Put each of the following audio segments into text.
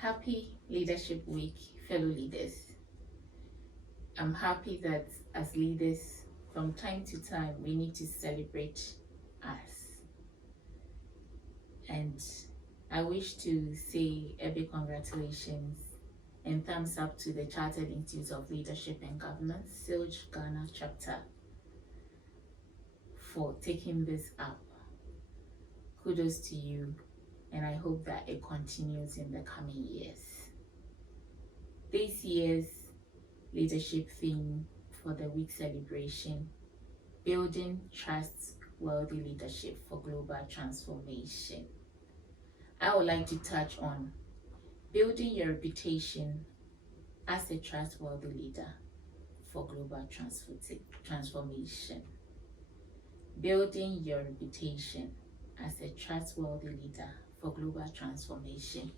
Happy Leadership Week, fellow leaders. I'm happy that as leaders, from time to time, we need to celebrate us. And I wish to say a big congratulations and thumbs up to the Chartered Institute of Leadership and Governance, CILG Ghana chapter, for taking this up. Kudos to you, and I hope that it continues in the coming years. This year's leadership theme for the week celebration: building trustworthy leadership for global transformation. I would like to touch on building your reputation as a trustworthy leader for global transformation. Building your reputation as a trustworthy leader for global transformation.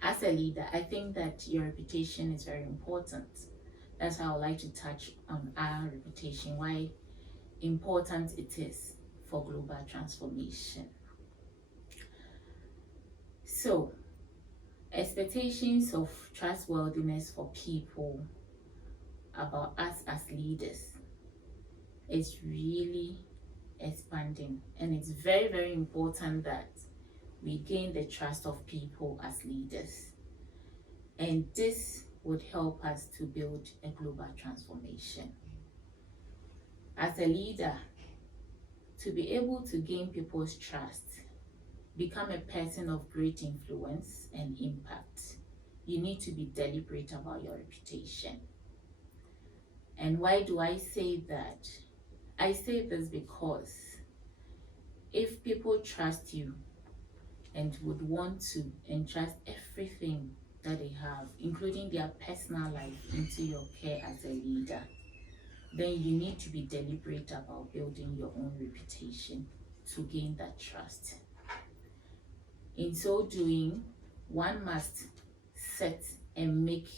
As a leader, I think that your reputation is very important. That's how I would like to touch on our reputation, why important it is for global transformation. So, expectations of trustworthiness for people about us as leaders is really expanding, and it's very, very important that we gain the trust of people as leaders, and this would help us to build a global transformation. As a leader, to be able to gain people's trust, become a person of great influence and impact, you need to be deliberate about your reputation. And why do I say that? I say this because if people trust you and would want to entrust everything that they have, including their personal life, into your care as a leader, then you need to be deliberate about building your own reputation to gain that trust. In so doing, one must set and make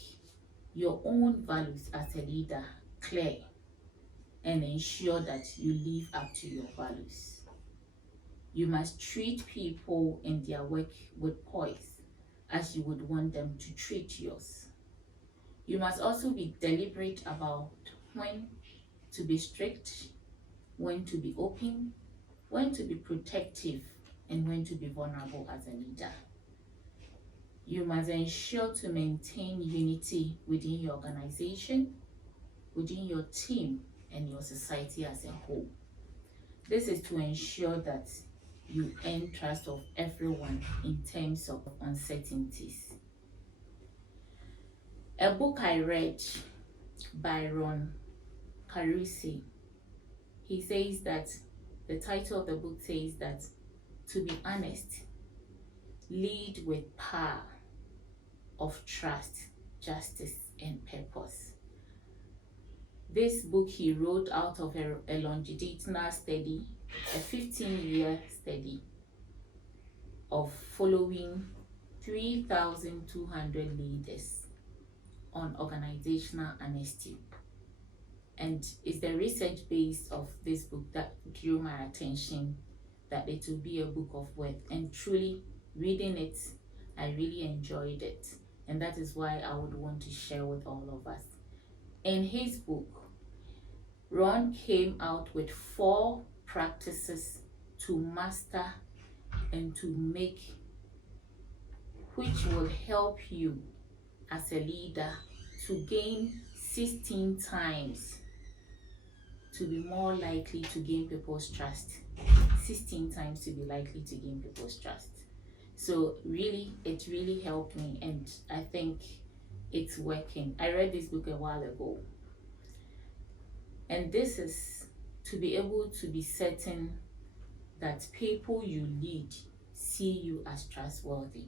your own values as a leader clear and ensure that you live up to your values. You must treat people in their work with poise as you would want them to treat yours. You must also be deliberate about when to be strict, when to be open, when to be protective, and when to be vulnerable as a leader. You must ensure to maintain unity within your organization, within your team, and your society as a whole. This is to ensure that you earn trust of everyone in terms of uncertainties. A book I read by Ron Carusi, he says that, the title of the book says that, to be honest, lead with power of trust, justice, and purpose. This book he wrote out of a longitudinal study, a 15-year study of following 3,200 leaders on organizational honesty. And it's the research base of this book that drew my attention, that it will be a book of worth. And truly, reading it, I really enjoyed it. And that is why I would want to share with all of us. In his book, Ron came out with 4 practices to master and to make, which will help you as a leader to gain 16 times, to be more likely to gain people's trust. 16 times to be likely to gain people's trust. So really, it really helped me, and I think it's working. I read this book a while ago. And this is to be able to be certain that people you lead see you as trustworthy.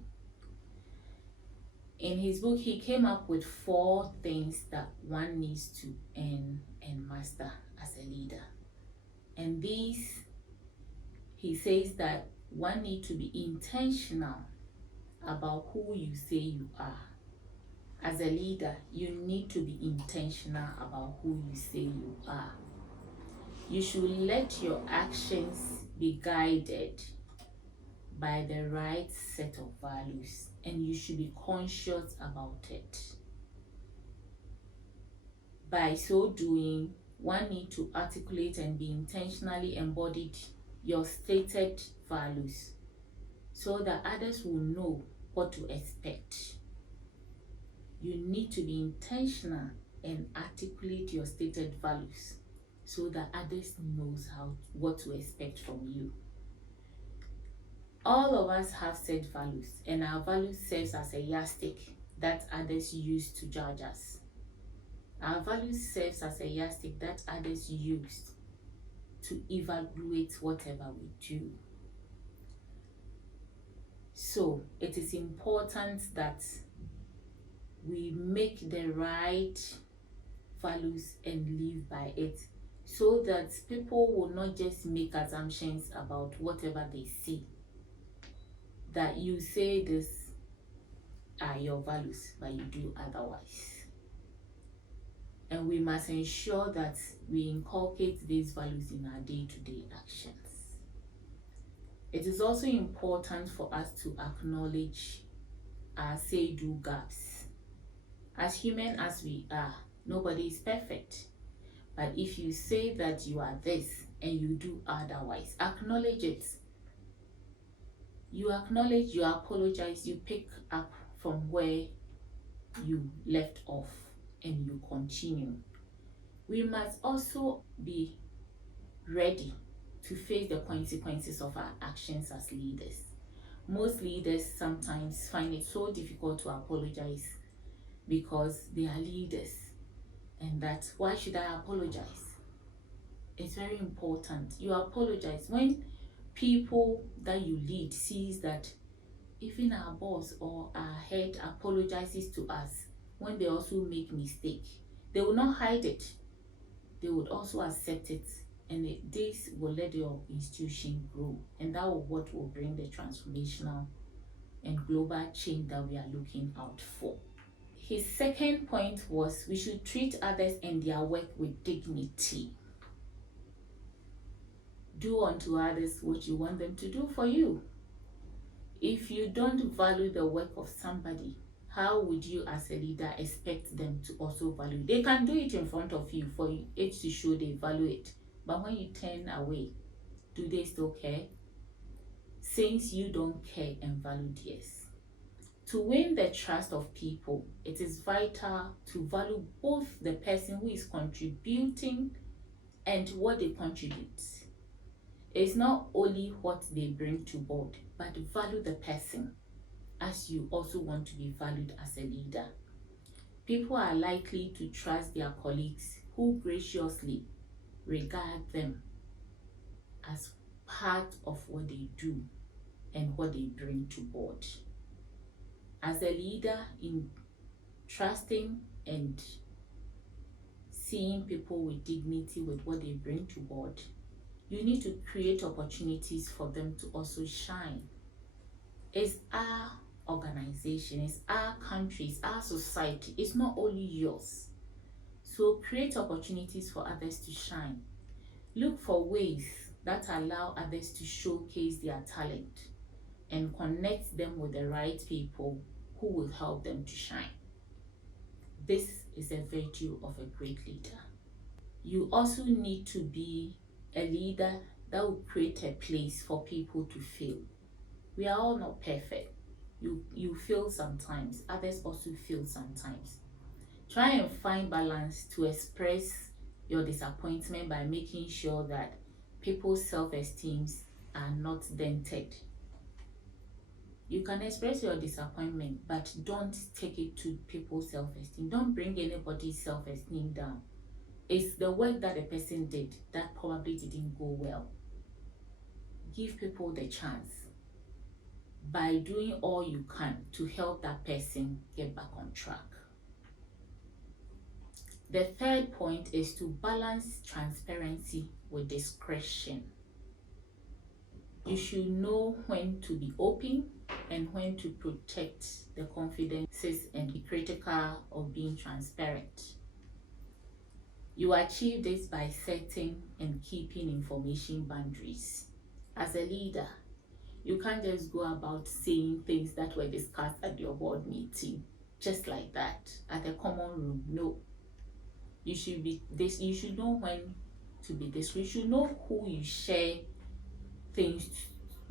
In his book, he came up with 4 things that one needs to earn and master as a leader. And these, he says that one needs to be intentional about who you say you are. As a leader, you need to be intentional about who you say you are. You should let your actions be guided by the right set of values and you should be conscious about it. By so doing, one needs to articulate and be intentionally embodied your stated values so that others will know what to expect. You need to be intentional and articulate your stated values so that others knows what to expect from you. All of us have set values, and our values serves as a yardstick that others use to judge us. Our values serves as a yardstick that others use to evaluate whatever we do. So it is important that we make the right values and live by it, so that people will not just make assumptions about whatever they see. That you say this are your values, but you do otherwise. And we must ensure that we inculcate these values in our day-to-day actions. It is also important for us to acknowledge our say-do gaps. As human as we are, nobody is perfect. But if you say that you are this and you do otherwise, acknowledge it. You acknowledge, you apologize, you pick up from where you left off and you continue. We must also be ready to face the consequences of our actions as leaders. Most leaders sometimes find it so difficult to apologize because they are leaders, and that's why should I apologize? It's very important. You apologize when people that you lead sees that even our boss or our head apologizes to us when they also make mistake. They will not hide it. They would also accept it, and this will let your institution grow, and that will what will bring the transformational and global change that we are looking out for. His second point was we should treat others and their work with dignity. Do unto others what you want them to do for you. If you don't value the work of somebody, how would you as a leader expect them to also value? They can do it in front of you for it to show they value it. But when you turn away, do they still care? Since you don't care and value theirs. To win the trust of people, it is vital to value both the person who is contributing and what they contribute. It's not only what they bring to board, but value the person, as you also want to be valued as a leader. People are likely to trust their colleagues who graciously regard them as part of what they do and what they bring to board. As a leader, in trusting and seeing people with dignity with what they bring to board, you need to create opportunities for them to also shine. It's our organization, it's our country, it's our society, it's not only yours. So create opportunities for others to shine. Look for ways that allow others to showcase their talent and connect them with the right people who will help them to shine. This is a virtue of a great leader. You also need to be a leader that will create a place for people to fail. We are all not perfect. You fail sometimes, others also fail sometimes. Try and find balance to express your disappointment by making sure that people's self-esteems are not dented. You can express your disappointment, but don't take it to people's self-esteem. Don't bring anybody's self-esteem down. It's the work that the person did that probably didn't go well. Give people the chance by doing all you can to help that person get back on track. The third point is to balance transparency with discretion. You should know when to be open and when to protect the confidences and be critical of being transparent. You achieve this by setting and keeping information boundaries. As a leader, You can't just go about saying things that were discussed at your board meeting just like that at a common room. No. You should be this. You should know when to be this. You should know who you share things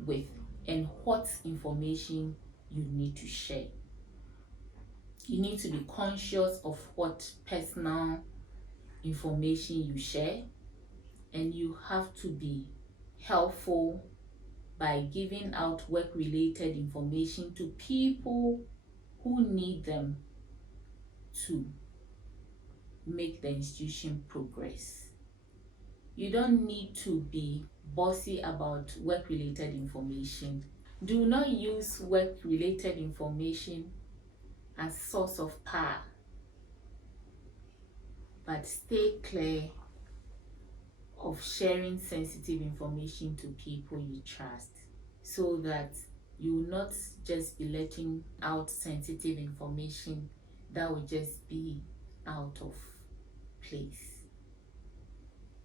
with and what information you need to share. You need to be conscious of what personal information you share, and you have to be helpful by giving out work-related information to people who need them to make the institution progress. You don't need to be bossy about work-related information. Do not use work-related information as source of power, but stay clear of sharing sensitive information to people you trust, so that you will not just be letting out sensitive information that will just be out of place.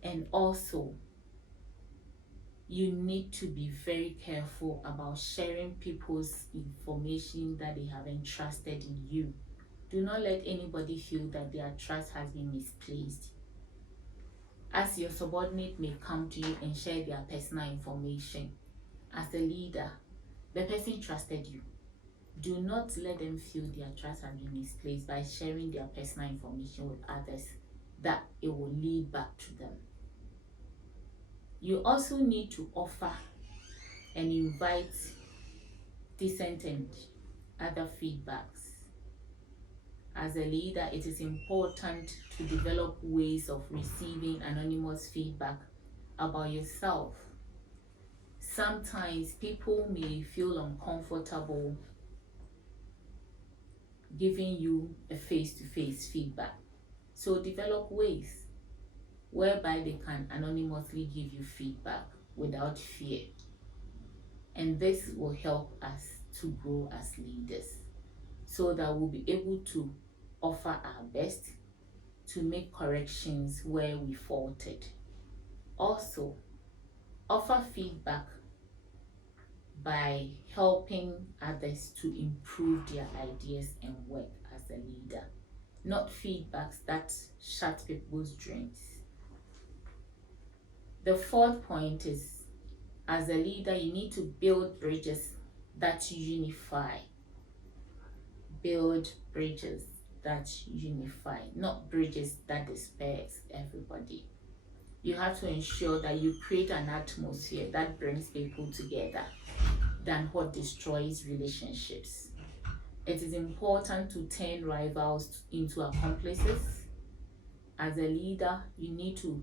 And also, you need to be very careful about sharing people's information that they have entrusted in you. Do not let anybody feel that their trust has been misplaced, as your subordinate may come to you and share their personal information. As a leader, the person trusted you. Do not let them feel their trust has been misplaced by sharing their personal information with others, that it will lead back to them. You also need to offer and invite decent and other feedbacks. As a leader, it is important to develop ways of receiving anonymous feedback about yourself. Sometimes people may feel uncomfortable giving you a face-to-face feedback. So develop ways whereby they can anonymously give you feedback without fear. And this will help us to grow as leaders, so that we'll be able to offer our best to make corrections where we faltered. Also, offer feedback by helping others to improve their ideas and work as a leader, not feedbacks that shut people's dreams. The fourth point is, as a leader, you need to build bridges that unify. Build bridges that unify, not bridges that disperse everybody. You have to ensure that you create an atmosphere that brings people together than what destroys relationships. It is important to turn rivals into accomplices. As a leader, you need to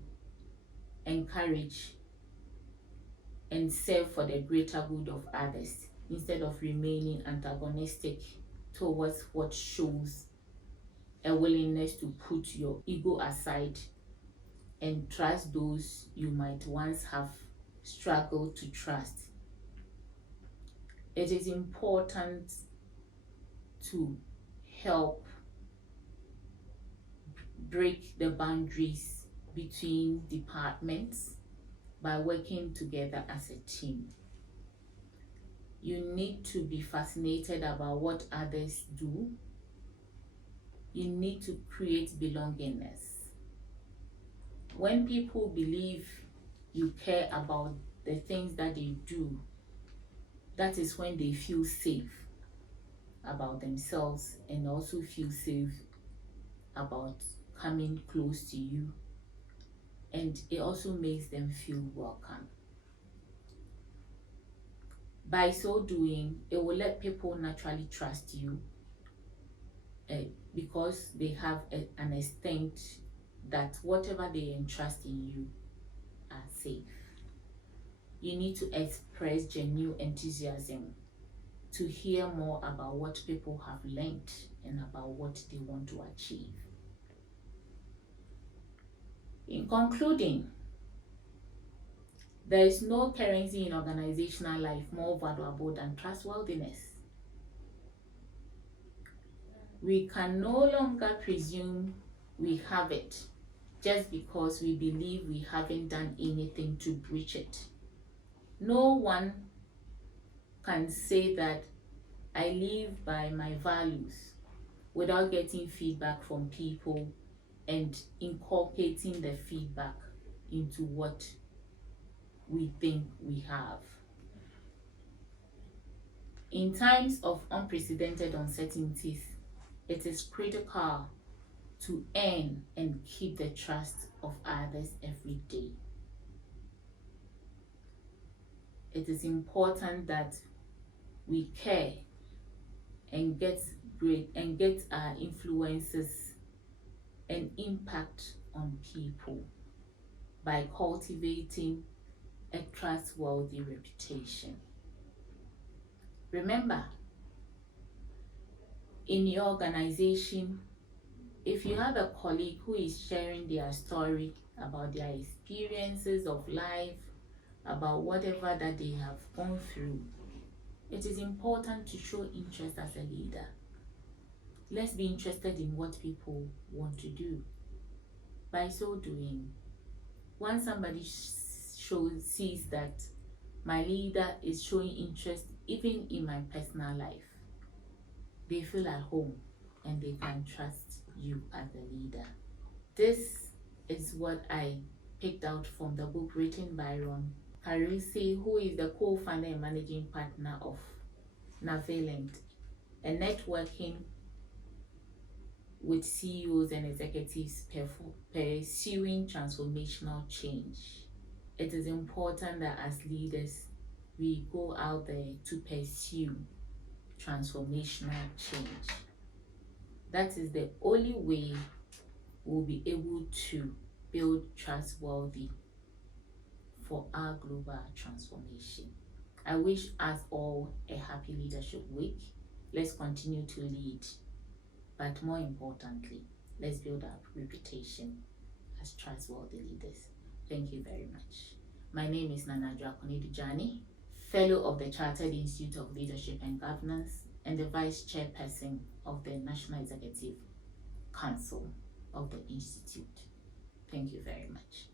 encourage and serve for the greater good of others, instead of remaining antagonistic towards what shows a willingness to put your ego aside and trust those you might once have struggled to trust. It is important to help break the boundaries between departments by working together as a team. You need to be fascinated about what others do. You need to create belongingness. When people believe you care about the things that they do, that is when they feel safe about themselves and also feel safe about coming close to you, and it also makes them feel welcome. By so doing, it will let people naturally trust you because they have an instinct that whatever they entrust in you are safe. You need to express genuine enthusiasm to hear more about what people have learned and about what they want to achieve. In concluding, there is no currency in organizational life more valuable than trustworthiness. We can no longer presume we have it just because we believe we haven't done anything to breach it. No one can say that I live by my values without getting feedback from people and incorporating the feedback into what we think we have. In times of unprecedented uncertainties, it is critical to earn and keep the trust of others every day. It is important that we care and get our influences and impact on people by cultivating a trustworthy reputation. Remember, in your organization, if you have a colleague who is sharing their story about their experiences of life, about whatever that they have gone through, it is important to show interest as a leader. Let's be interested in what people want to do. By so doing, once somebody sees that my leader is showing interest even in my personal life, they feel at home and they can trust you as a leader. This is what I picked out from the book written by Ron Carusi, who is the co-founder and managing partner of Navalent, a networking with CEOs and executives pursuing transformational change. It is important that as leaders, we go out there to pursue transformational change. That is the only way we'll be able to build trustworthy for our global transformation. I wish us all a happy leadership week. Let's continue to lead, but more importantly, let's build our reputation as trustworthy leaders. Thank you very much. My name is Adwoa Konadu Dsane, Fellow of the Chartered Institute of Leadership and Governance and the Vice Chairperson of the National Executive Council of the Institute. Thank you very much.